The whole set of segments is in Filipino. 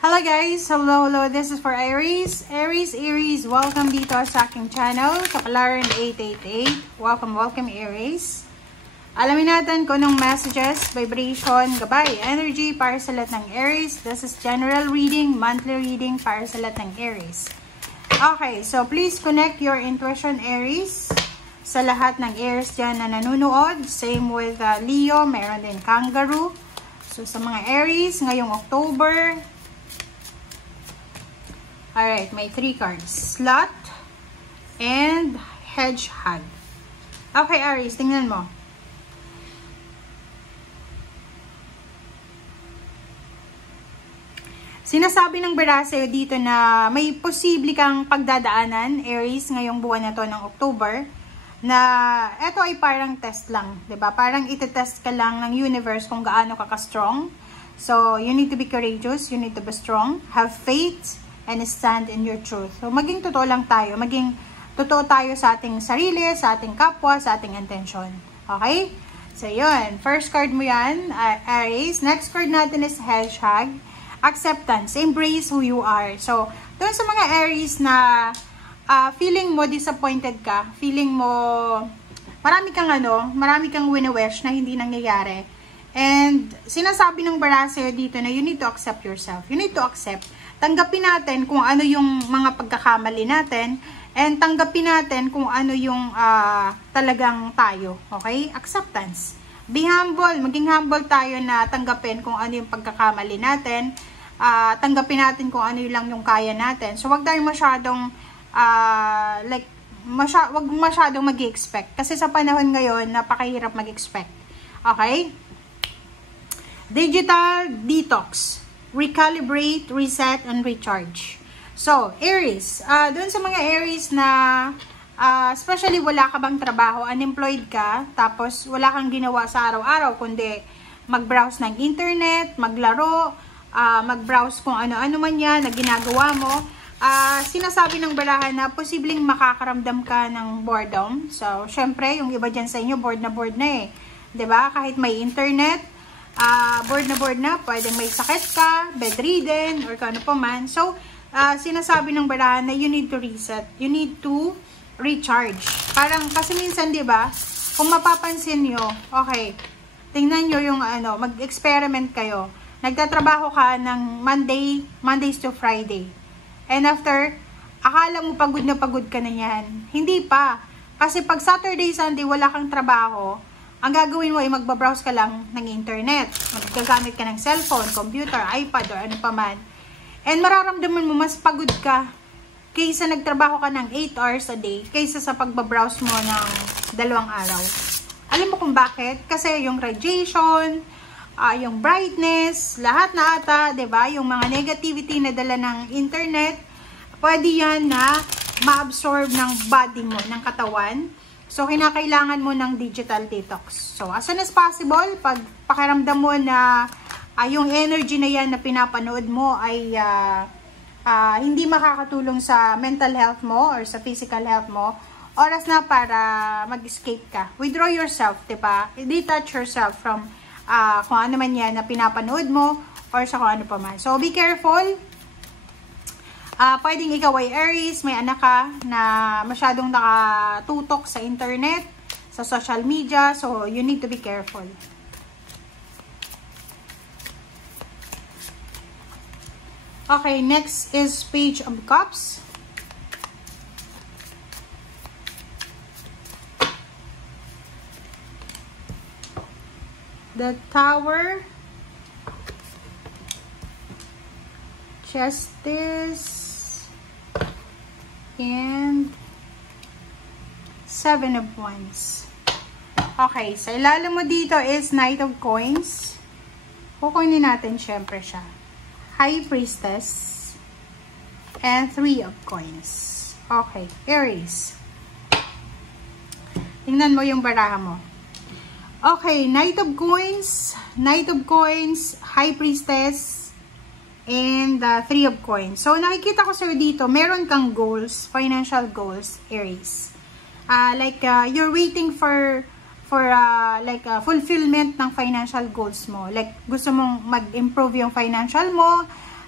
Hello guys! Hello! This is for Aries. Aries, welcome dito sa aking channel, Kapalaran 888. Welcome Aries. Alamin natin kung anong messages, vibration, gabay, energy para sa lahat ng Aries. This is general reading, monthly reading para sa lahat ng Aries. Okay, so please connect your intuition, Aries. Sa lahat ng Aries dyan na nanonood. Same with Leo, meron din Kangaroo. So sa mga Aries, ngayong October, alright, may 3 cards. Slot and Hedgehog. Okay, Aries, tingnan mo. Sinasabi ng bara sa'yo dito na may posible kang pagdadaanan, Aries, ngayong buwan na to ng October, na eto ay parang test lang, 'di ba? Parang ite-test ka lang ng universe kung gaano ka ka-strong. So, you need to be courageous, you need to be strong, have faith, and stand in your truth. So, maging totoo lang tayo. Maging totoo tayo sa ating sarili, sa ating kapwa, sa ating intention. Okay? So, yun. First card mo yan, Aries. Next card natin is Hedgehog. Acceptance. Embrace who you are. So, doon sa mga Aries na feeling mo disappointed ka, feeling mo marami kang wini-wish na hindi nangyayari. And, sinasabi ng bara sa'yo dito na you need to accept yourself. You need to accept. Tanggapin natin kung ano yung mga pagkakamali natin and tanggapin natin kung ano yung talagang tayo. Okay? Acceptance. Be humble. Maging humble tayo na tanggapin kung ano yung pagkakamali natin. Tanggapin natin kung ano lang yung kaya natin. So, wag tayong masyadong wag masyadong mag-expect. Kasi sa panahon ngayon, napakahirap mag-expect. Okay? Digital detox. Recalibrate, reset, and recharge. So, Aries, doon sa mga Aries na especially wala ka bang trabaho, unemployed ka, tapos wala kang ginawa sa araw-araw, kundi mag-browse ng internet, maglaro, mag-browse kung ano-ano man yan na ginagawa mo, sinasabi ng barahan na posibleng makakaramdam ka ng boredom. So, syempre, yung iba dyan sa inyo, bored na eh. 'Di ba? Kahit may internet, bored na, pwedeng may sakit ka, bedridden, or kano pa man. So, sinasabi ng barahan na you need to reset, you need to recharge. Parang, kasi minsan, di ba, kung mapapansin nyo, okay, tingnan nyo yung mag-experiment kayo. Nagtatrabaho ka ng Mondays to Friday. And after, akala mo pagod ka na yan. Hindi pa. Kasi pag Saturday, Sunday, wala kang trabaho, ang gagawin mo ay magbabrowse ka lang ng internet. Magagamit ka ng cellphone, computer, iPad, or ano pa man. And mararamdaman mo, mas pagod ka kaysa nagtrabaho ka ng 8 hours a day, kaysa sa pagbabrowse mo ng 2 araw. Alam mo kung bakit? Kasi yung radiation, yung brightness, lahat na ata, 'di ba? Yung mga negativity na dala ng internet, pwede yan na ma-absorb ng body mo, ng katawan. So, kinakailangan mo ng digital detox. So, as soon as possible, pag pakiramdam mo na yung energy na yan na pinapanood mo ay hindi makakatulong sa mental health mo or sa physical health mo, oras na para mag-escape ka. Withdraw yourself, diba? Detach yourself from kung ano man yan na pinapanood mo or sa kung ano pa man. So, be careful. Pwedeng ikaw ay Aries, may anak ka na masyadong nakatutok sa internet, sa social media, so you need to be careful. Okay, next is Page of Cups. The Tower, Justice, and 7 of Wands. Okay, sa ilalim mo dito is Knight of Coins. Kukunin natin syempre siya. High Priestess, and 3 of Coins. Okay, Aries. Tingnan mo yung baraha mo. Okay, Knight of Coins, High Priestess, and 3 of Coins. So, nakikita ko sa'yo dito, meron kang goals, financial goals, Aries. You're waiting for fulfillment ng financial goals mo. Like, gusto mong mag-improve yung financial mo,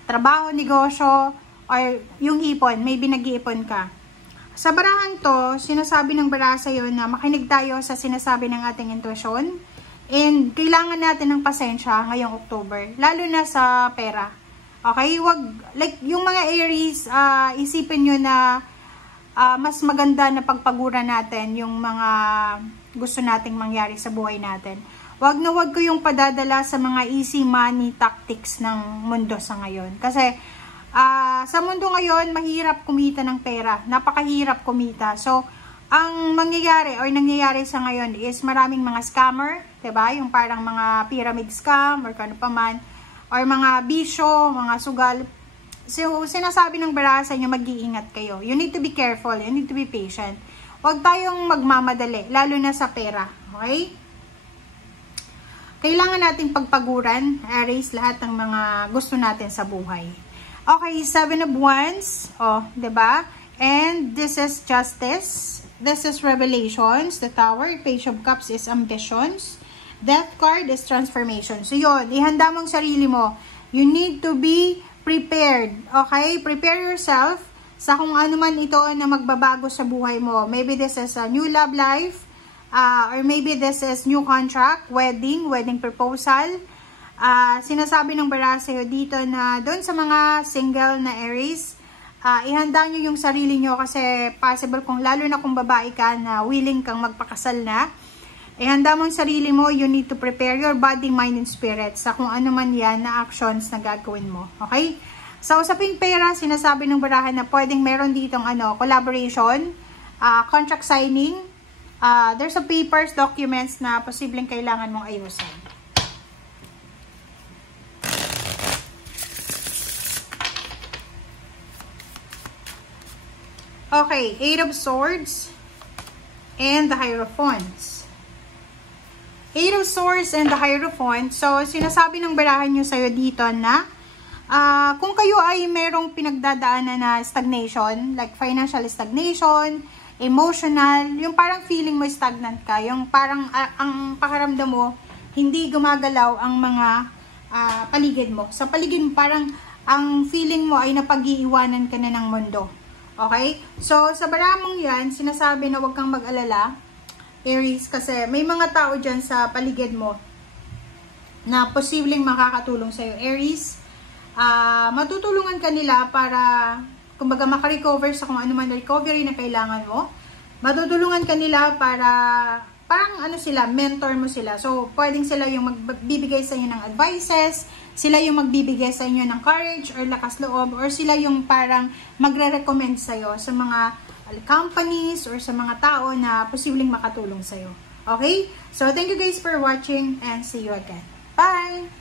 trabaho, negosyo, or yung ipon, maybe nag-iipon ka. Sa barahan to, sinasabi ng bara sa'yo na makinig tayo sa sinasabi ng ating intuition, and kailangan natin ng pasensya ngayong October, lalo na sa pera. Okay? Wag, like, yung mga Aries, isipin nyo na mas maganda na pagpaguran natin yung mga gusto nating mangyari sa buhay natin. Wag na wag ko yung padadala sa mga easy money tactics ng mundo sa ngayon. Kasi sa mundo ngayon, mahirap kumita ng pera. Napakahirap kumita. So, ang mangyayari or nangyayari sa ngayon is maraming mga scammer, 'di ba? Yung parang mga pyramid scam or kano pa man, or mga bisyo, mga sugal. So, sinasabi ng bara sa inyo, mag-iingat kayo. You need to be careful. You need to be patient. Huwag tayong magmamadali, lalo na sa pera. Okay? Kailangan nating pagpaguran, Aries, lahat ng mga gusto natin sa buhay. Okay, 7 of Wands. Oh, 'di ba? And this is Justice. This is Revelations. The Tower. Page of Cups is Ambitions. Death card is Transformation. So, yun. Ihanda mong sarili mo. You need to be prepared. Okay? Prepare yourself sa kung ano man ito na magbabago sa buhay mo. Maybe this is a new love life, or maybe this is new contract, wedding proposal. Sinasabi ng bara sa'yo dito na doon sa mga single na Aries, ihanda nyo yung sarili nyo kasi possible kung lalo na kung babae ka na willing kang magpakasal na, ihanda mo yung sarili mo, you need to prepare your body, mind, and spirit sa kung ano man yan na actions na gagawin mo. Okay? Sa usaping pera, sinasabi ng barahan na pwedeng meron ditong collaboration, contract signing, there's a papers, documents na posibleng kailangan mong ayusin. Okay, 8 of Swords and the Hierophants. 8 of Swords and the Hierophant. So, sinasabi ng barahan nyo sa'yo dito na kung kayo ay merong pinagdadaanan na stagnation, like financial stagnation, emotional, yung parang feeling mo stagnant ka, yung parang ang pakiramdam mo, hindi gumagalaw ang mga paligid mo. Sa paligid mo, parang ang feeling mo ay napag-iiwanan ka na ng mundo. Okay? So, sa baramong yan, sinasabi na huwag kang mag-alala, Aries, kasi may mga tao dyan sa paligid mo na posibleng makakatulong sa'yo, Aries. Matutulungan ka nila para, kumbaga, makarecover sa kung ano man recovery na kailangan mo. Matutulungan ka nila para, parang ano sila, mentor mo sila. So, pwedeng sila yung magbibigay sa inyo ng advices, sila yung magbibigay sa inyo ng courage or lakas loob, or sila yung parang magre-recommend sa'yo sa mga companies or sa mga tao na posibleng makatulong sa'yo. Okay? So, thank you guys for watching and see you again. Bye!